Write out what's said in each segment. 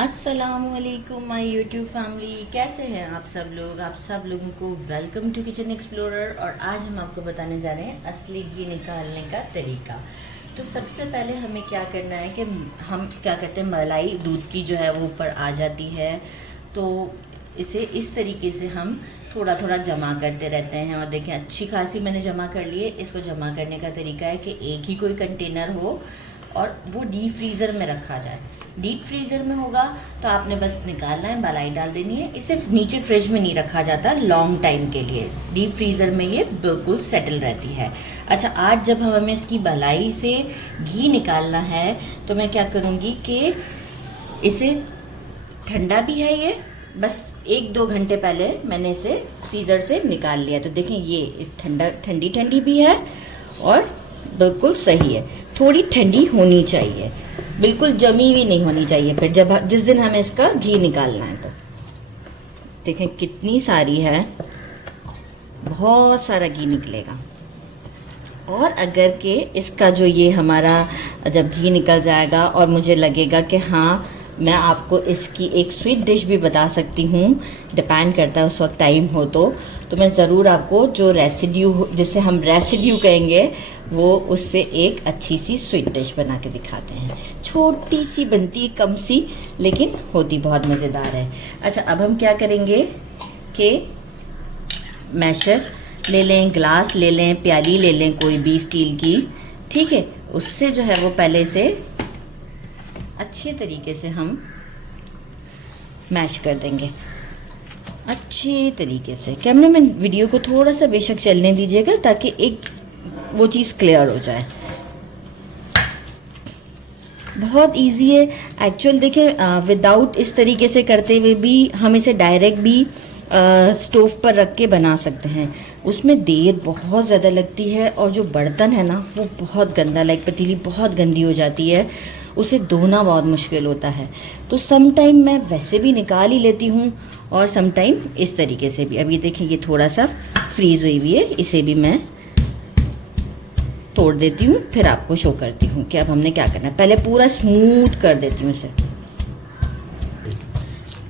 अस्सलामुअलैकुम my YouTube family, कैसे हैं आप सब लोग। आप सब लोगों को वेलकम टू किचन एक्सप्लोरर। और आज हम आपको बताने जा रहे हैं असली घी निकालने का तरीका। तो सबसे पहले हमें क्या करना है कि हम क्या करते हैं, मलाई दूध की जो है वो ऊपर आ जाती है, तो इसे इस तरीके से हम थोड़ा थोड़ा जमा करते रहते हैं। और देखें अच्छी खासी मैंने जमा कर ली है। इसको जमा करने का तरीका है कि एक ही कोई कंटेनर हो और वो डीप फ्रीज़र में रखा जाए। डीप फ्रीज़र में होगा तो आपने बस निकालना है, मलाई डाल देनी है। इसे नीचे फ्रिज में नहीं रखा जाता लॉन्ग टाइम के लिए, डीप फ्रीज़र में ये बिल्कुल सेटल रहती है। अच्छा, आज जब हमें इसकी मलाई से घी निकालना है तो मैं क्या करूँगी कि इसे ठंडा भी है ये, बस 1-2 घंटे पहले मैंने इसे फ्रीज़र से निकाल लिया। तो देखें ये ठंडी ठंडी भी है और बिल्कुल सही है। थोड़ी ठंडी होनी चाहिए, बिल्कुल जमी हुई नहीं होनी चाहिए। फिर जिस दिन हमें इसका घी निकालना है तो देखें कितनी सारी है, बहुत सारा घी निकलेगा। और अगर के इसका जो ये हमारा जब घी निकल जाएगा और मुझे लगेगा कि हाँ मैं आपको इसकी एक स्वीट डिश भी बता सकती हूँ, डिपेंड करता है उस वक्त टाइम हो तो मैं ज़रूर आपको जो रेसिड्यू, जिसे हम रेसिड्यू कहेंगे, वो उससे एक अच्छी सी स्वीट डिश बना के दिखाते हैं। छोटी सी बनती, कम सी, लेकिन होती बहुत मज़ेदार है। अच्छा, अब हम क्या करेंगे कि मैशर ले लें, ग्लास ले लें, प्याली ले लें कोई भी स्टील की, ठीक है। उससे जो है वो पहले से अच्छे तरीके से हम मैश कर देंगे, अच्छे तरीके से। कैमरामैन वीडियो को थोड़ा सा बेशक चलने दीजिएगा ताकि एक वो चीज़ क्लियर हो जाए। बहुत इजी है एक्चुअल। देखें विदाउट इस तरीके से करते हुए भी हम इसे डायरेक्ट भी स्टोव पर रख के बना सकते हैं। उसमें देर बहुत ज़्यादा लगती है और जो बर्तन है ना वो बहुत गंदा, लाइक पतीली बहुत गंदी हो जाती है, उसे धोना बहुत मुश्किल होता है। तो सम टाइम मैं वैसे भी निकाल ही लेती हूँ और सम टाइम इस तरीके से भी। अब ये देखें ये थोड़ा सा फ्रीज़ हुई हुई है, इसे भी मैं तोड़ देती हूँ, फिर आपको शो करती हूँ कि अब हमने क्या करना है। पहले पूरा स्मूथ कर देती हूँ इसे।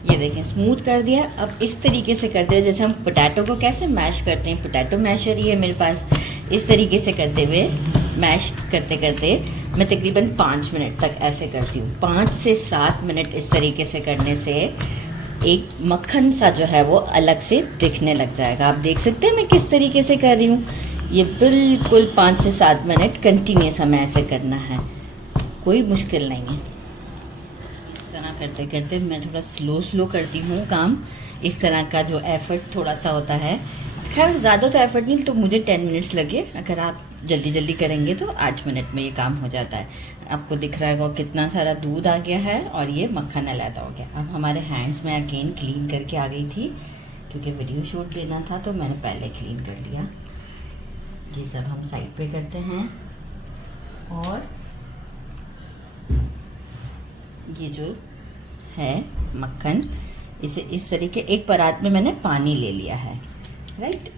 ये देखें स्मूथ कर दिया। अब इस तरीके से करते हैं जैसे हम पोटैटो को कैसे मैश करते हैं, पोटैटो मैशर ही है मेरे पास। इस तरीके से करते हुए मैश करते करते मैं तकरीबन 5 मिनट तक ऐसे करती हूँ। 5 से 7 मिनट इस तरीके से करने से एक मक्खन सा जो है वो अलग से दिखने लग जाएगा। आप देख सकते हैं मैं किस तरीके से कर रही हूँ। ये बिल्कुल 5 से 7 मिनट कंटिन्यूस हमें ऐसे करना है, कोई मुश्किल नहीं है। इस तरह करते करते मैं थोड़ा स्लो करती हूँ काम। इस तरह का जो एफ़र्ट थोड़ा सा होता है, खैर ज़्यादा तो एफ़र्ट नहीं, तो मुझे 10 मिनट्स लगे। अगर आप जल्दी जल्दी करेंगे तो 8 मिनट में ये काम हो जाता है। आपको दिख रहा है कितना सारा दूध आ गया है और ये मक्खन अलहदा हो गया। अब हमारे हैंड्स में अगेन क्लीन करके आ गई थी, क्योंकि वीडियो शूट देना था तो मैंने पहले क्लीन कर लिया। ये सब हम साइड पे करते हैं। और ये जो है मक्खन, इसे इस तरीके एक परात में मैंने पानी ले लिया है, राइट।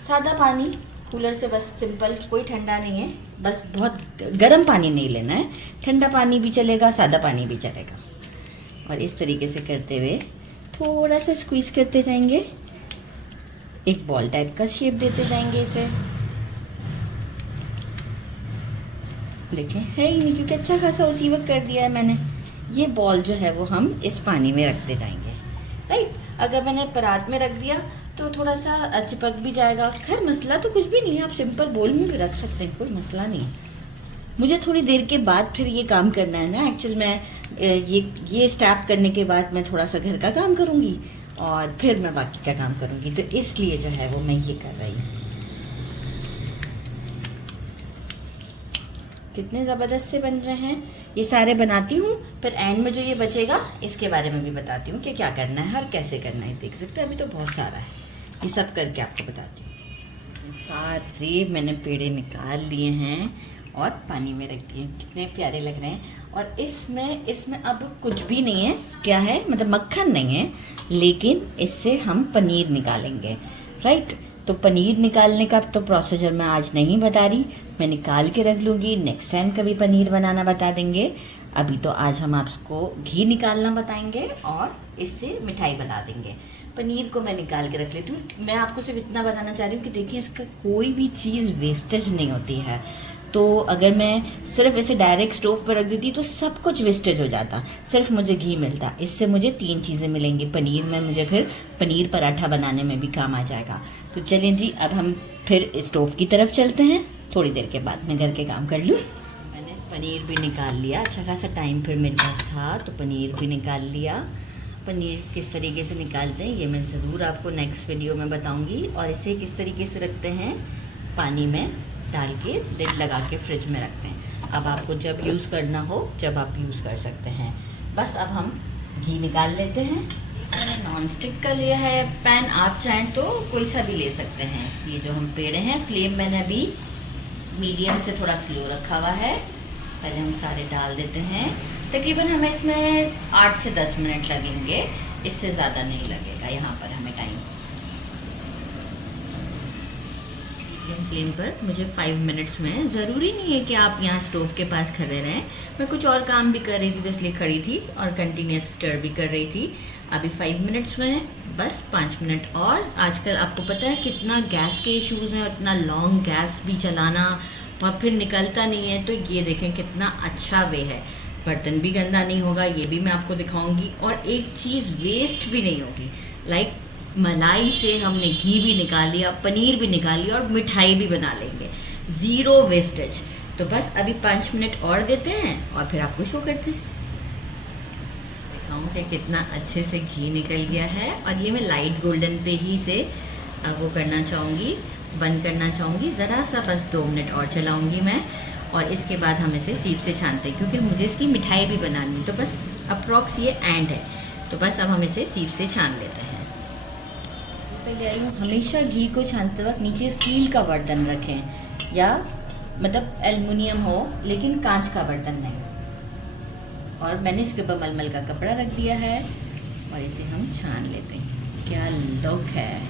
सादा पानी कूलर से, बस सिंपल, कोई ठंडा नहीं है, बस बहुत गर्म पानी नहीं लेना है। ठंडा पानी भी चलेगा, सादा पानी भी चलेगा। और इस तरीके से करते हुए थोड़ा सा स्क्वीज़ करते जाएंगे, एक बॉल टाइप का शेप देते जाएंगे इसे। देखें है ही नहीं, क्योंकि अच्छा खासा उसी वक्त कर दिया है मैंने। ये बॉल जो है वो हम इस पानी में रखते जाएंगे, राइट। अगर मैंने परात में रख दिया तो थोड़ा सा चिपक भी जाएगा। खैर मसला तो कुछ भी नहीं है, आप सिंपल बोल में भी रख सकते हैं, कोई मसला नहीं। मुझे थोड़ी देर के बाद फिर ये काम करना है ना। एक्चुअल मैं ये स्टेप करने के बाद मैं थोड़ा सा घर का काम करूँगी और फिर मैं बाकी का काम करूँगी, तो इसलिए जो है वो मैं ये कर रही हूँ। कितने ज़बरदस्त से बन रहे हैं। ये सारे बनाती हूँ, फिर एंड में जो ये बचेगा इसके बारे में भी बताती हूँ कि क्या करना है और कैसे करना है। देख सकते हैं अभी तो बहुत सारा है, ये सब करके आपको बताती हूँ। सारे मैंने पेड़े निकाल लिए हैं और पानी में रख दिए। कितने प्यारे लग रहे हैं। और इसमें अब कुछ भी नहीं है, क्या है मतलब मक्खन नहीं है, लेकिन इससे हम पनीर निकालेंगे, राइट। तो पनीर निकालने का तो प्रोसीजर मैं आज नहीं बता रही, मैं निकाल के रख लूँगी, नेक्स्ट टाइम कभी पनीर बनाना बता देंगे। अभी तो आज हम आपको घी निकालना बताएंगे और इससे मिठाई बना देंगे। पनीर को मैं निकाल के रख लेती हूँ। मैं आपको सिर्फ इतना बताना चाह रही हूँ कि देखिए, इसका कोई भी चीज़ वेस्टेज नहीं होती है। तो अगर मैं सिर्फ ऐसे डायरेक्ट स्टोव पर रख देती तो सब कुछ वेस्टेज हो जाता, सिर्फ मुझे घी मिलता। इससे मुझे 3 चीज़ें मिलेंगी। पनीर में मुझे फिर पनीर पराठा बनाने में भी काम आ जाएगा। तो चलें जी, अब हम फिर स्टोव की तरफ चलते हैं। थोड़ी देर के बाद मैं घर के काम कर लूँ। मैंने पनीर भी निकाल लिया, अच्छा खासा टाइम फिर मेरे पास था तो पनीर भी निकाल लिया। पनीर किस तरीके से निकालते हैं ये मैं ज़रूर आपको नेक्स्ट वीडियो में बताऊँगी। और इसे किस तरीके से रखते हैं, पानी में डाल के लिड लगा के फ्रिज में रखते हैं। अब आपको जब यूज़ करना हो जब आप यूज़ कर सकते हैं। बस अब हम घी निकाल लेते हैं। मैंने नॉन स्टिक का लिया है पैन, आप चाहें तो कोई सा भी ले सकते हैं। ये जो हम पेड़े हैं, फ्लेम मैंने अभी मीडियम से थोड़ा स्लो रखा हुआ है। पहले हम सारे डाल देते हैं। तकरीबन हमें इसमें 8 से 10 मिनट लगेंगे, इससे ज़्यादा नहीं लगेगा यहाँ पर हमें टाइम। फ्लेम पर मुझे 5 मिनट्स में, ज़रूरी नहीं है कि आप यहाँ स्टोव के पास खड़े रहें। मैं कुछ और काम भी कर रही थी तो इसलिए खड़ी थी और कंटिन्यूस स्टर भी कर रही थी। अभी 5 मिनट्स में, बस 5 मिनट और। आजकल आपको पता है कितना गैस के इश्यूज़ हैं, इतना लॉन्ग गैस भी चलाना और फिर निकलता नहीं है। तो ये देखें कितना अच्छा वे है, बर्तन भी गंदा नहीं होगा, ये भी मैं आपको दिखाऊंगी। और एक चीज़ वेस्ट भी नहीं होगी, लाइक मलाई से हमने घी भी निकाल लिया, पनीर भी निकाल लिया और मिठाई भी बना लेंगे, ज़ीरो वेस्टेज। तो बस अभी 5 मिनट और देते हैं और फिर आपको शो करते हैं। दिखाऊँ कि कितना अच्छे से घी निकल गया है। और ये मैं लाइट गोल्डन पे ही से वो करना चाहूँगी, बंद करना चाहूँगी। ज़रा सा बस 2 मिनट और चलाऊँगी मैं। और इसके बाद हम इसे सीप से छानते हैं क्योंकि मुझे इसकी मिठाई भी बनानी, तो बस अप्रॉक्स ये एंड है। तो बस अब हम इसे सीप से छान लेते हैं। हमेशा घी को छानते वक्त नीचे स्टील का बर्तन रखें या मतलब एल्युमिनियम हो, लेकिन कांच का बर्तन नहीं। और मैंने इसके ऊपर मलमल का कपड़ा रख दिया है और इसे हम छान लेते हैं। क्या लुक है,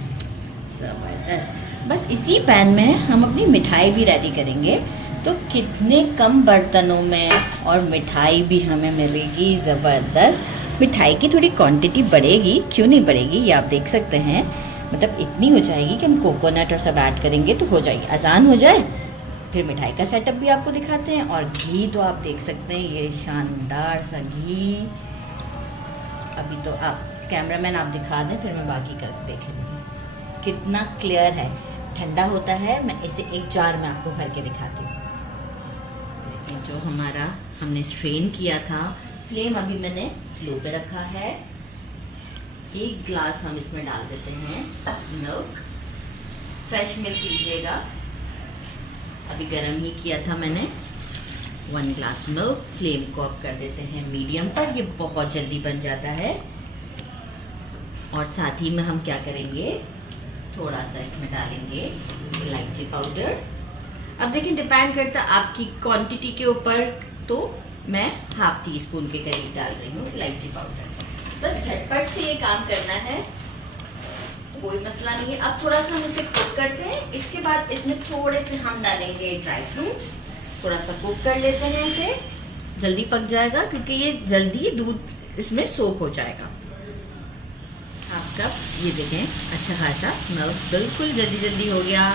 ज़बरदस्त। बस इसी पैन में हम अपनी मिठाई भी रेडी करेंगे। तो कितने कम बर्तनों में और मिठाई भी हमें मिलेगी, ज़बरदस्त। मिठाई की थोड़ी क्वांटिटी बढ़ेगी, क्यों नहीं बढ़ेगी, ये आप देख सकते हैं। मतलब इतनी हो जाएगी कि हम कोकोनट और सब ऐड करेंगे तो हो जाएगी। अजान हो जाए फिर मिठाई का सेटअप भी आपको दिखाते हैं। और घी तो आप देख सकते हैं, ये शानदार सा घी। अभी तो आप कैमरामैन आप दिखा दें, फिर मैं बाकी कर देख लूँगी। कितना क्लियर है, ठंडा होता है। मैं इसे एक जार में आपको भर के दिखाती हूँ। जो हमारा हमने स्ट्रेन किया था, फ्लेम अभी मैंने स्लो पे रखा है। 1 ग्लास हम इसमें डाल देते हैं मिल्क, फ्रेश मिल्क लीजिएगा। अभी गर्म ही किया था मैंने। 1 ग्लास मिल्क, फ्लेम को अब कर देते हैं मीडियम पर, ये बहुत जल्दी बन जाता है। और साथ ही में हम क्या करेंगे, थोड़ा सा इसमें डालेंगे इलायची पाउडर। अब देखिए डिपेंड करता आपकी क्वांटिटी के ऊपर, तो मैं ½ टीस्पून के करीब डाल रही हूँ इलायची पाउडर। तो झटपट से ये काम करना है, कोई मसला नहीं है। अब थोड़ा सा हम इसे कुक करते हैं। इसके बाद इसमें थोड़े से हम डालेंगे ड्राई फ्रूट्स। थोड़ा सा कुक कर लेते हैं, इसे जल्दी पक जाएगा क्योंकि ये जल्दी दूध इसमें सोक हो जाएगा। ½ कप, ये देखें अच्छा खासा मिल्क बिल्कुल जल्दी जल्दी हो गया।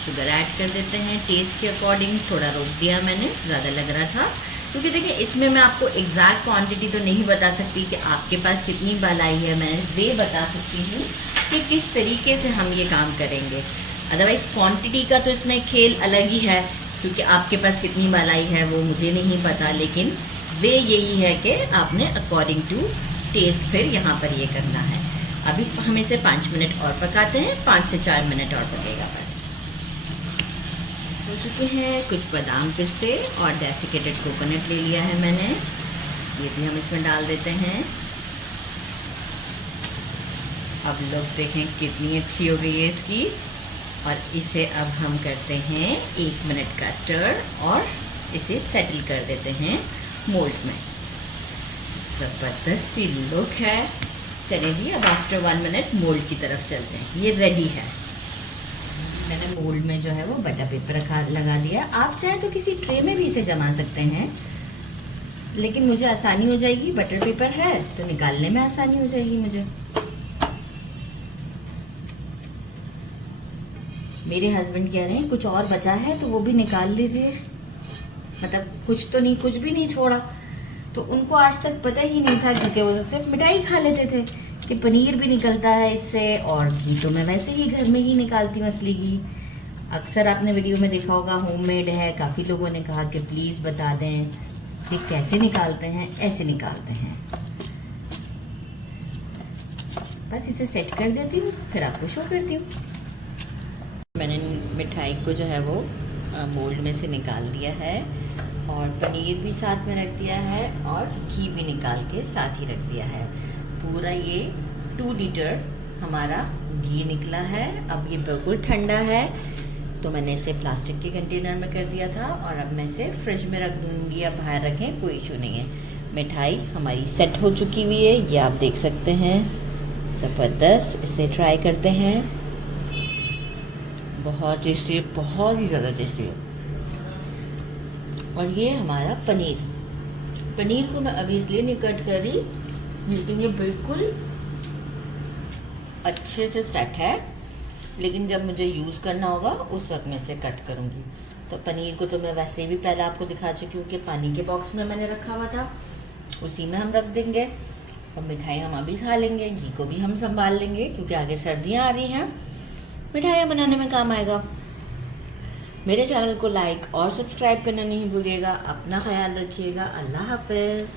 शुगर ऐड कर देते हैं टेस्ट के अकॉर्डिंग। थोड़ा रोक दिया मैंने, ज़्यादा लग रहा था क्योंकि देखिए इसमें मैं आपको एग्जैक्ट क्वांटिटी तो नहीं बता सकती कि आपके पास कितनी मलाई है। मैं वे बता सकती हूँ कि किस तरीके से हम ये काम करेंगे। अदरवाइज़ क्वांटिटी का तो इसमें खेल अलग ही है क्योंकि आपके पास कितनी मलाई है वो मुझे नहीं पता, लेकिन वे यही है कि आपने अकॉर्डिंग टू टेस्ट फिर यहाँ पर ये करना है। अभी हम इसे 5 मिनट और पकाते हैं, 5 से 4 मिनट और पकेगा बस। हो चुके हैं कुछ बादाम पिस्ते और डेसिकेटेड कोकोनट ले लिया है मैंने, ये भी हम इसमें डाल देते हैं। अब लोग देखें कितनी अच्छी हो गई है इसकी। और इसे अब हम करते हैं 1 मिनट का स्टर और इसे सेटल कर देते हैं मोल्ड में। ज़बरदस्त सी लुक है। चलिए जी, अब आफ्टर 1 मिनट मोल्ड की तरफ चलते हैं। ये रेडी है। मोल्ड में जो है वो बटर पेपर लगा दिया। आप चाहें तो किसी ट्रे में भी इसे जमा सकते हैं, लेकिन मुझे आसानी हो जाएगी, बटर पेपर है तो निकालने में आसानी हो जाएगी मुझे। मेरे हस्बैंड कह रहे हैं कुछ और बचा है तो वो भी निकाल लीजिए, मतलब कुछ तो नहीं, कुछ भी नहीं छोड़ा। तो उनको आज तक पता ही नहीं था, क्योंकि वो सिर्फ मिठाई खा लेते थे, कि पनीर भी निकलता है इससे, और घी तो मैं वैसे ही घर में ही निकालती हूँ असली घी। अक्सर आपने वीडियो में देखा होगा होममेड है। काफ़ी लोगों ने कहा कि प्लीज़ बता दें कि कैसे निकालते हैं। ऐसे निकालते हैं, बस इसे सेट कर देती हूँ, फिर आपको शो करती हूँ। मैंने मिठाई को जो है वो मोल्ड में से निकाल दिया है, और पनीर भी साथ में रख दिया है, और घी भी निकाल के साथ ही रख दिया है। पूरा ये 2 लीटर हमारा घी निकला है। अब ये बिल्कुल ठंडा है, तो मैंने इसे प्लास्टिक के कंटेनर में कर दिया था, और अब मैं इसे फ्रिज में रख दूँगी। या बाहर रखें, कोई इशू नहीं है। मिठाई हमारी सेट हो चुकी हुई है, ये आप देख सकते हैं। ज़बरदस्त, इसे ट्राई करते हैं। बहुत टेस्टी, बहुत ही ज़्यादा टेस्टी है। और ये हमारा पनीर को मैं अभी इसलिए नहीं कट करी, लेकिन ये बिल्कुल अच्छे से सेट है, लेकिन जब मुझे यूज़ करना होगा उस वक्त मैं इसे कट करूँगी। तो पनीर को तो मैं वैसे भी पहले आपको दिखा चुकी हूँ कि पानी के बॉक्स में मैंने रखा हुआ था, उसी में हम रख देंगे। और मिठाई हम अभी खा लेंगे, घी को भी हम संभाल लेंगे, क्योंकि आगे सर्दियाँ आ रही हैं, मिठाइयाँ बनाने में काम आएगा। मेरे चैनल को लाइक और सब्सक्राइब करना नहीं भूलिएगा। अपना ख्याल रखिएगा। अल्लाह हाफ़िज़।